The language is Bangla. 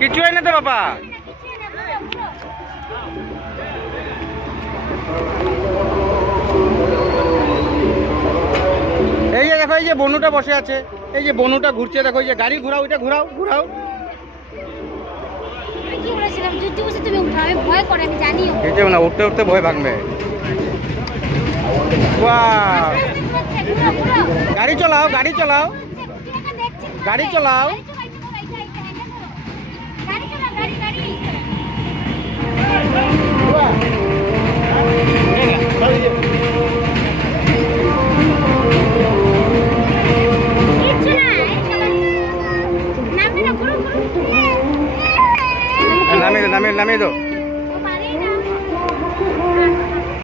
কিছু হয় না তো বাবা। এই যে দেখো, এই যে বনুটা বসে আছে, এই যে বনুটা ঘুরছে, দেখো, এই যে গাড়ি ঘুরাও, এটা ঘুরাও ঘুরাও। কি বলেছিলাম, যুদ্ধ বসে তুমি উঠো, আমি ভয় করে, আমি জানি। যেও না, উঠতে উঠতে ভয় ভাঙবে। বাহ, গাড়ি চালাও, গাড়ি চালাও, গাড়ি চালাও। নামিয়ে দাও, নামিয়ে দাও।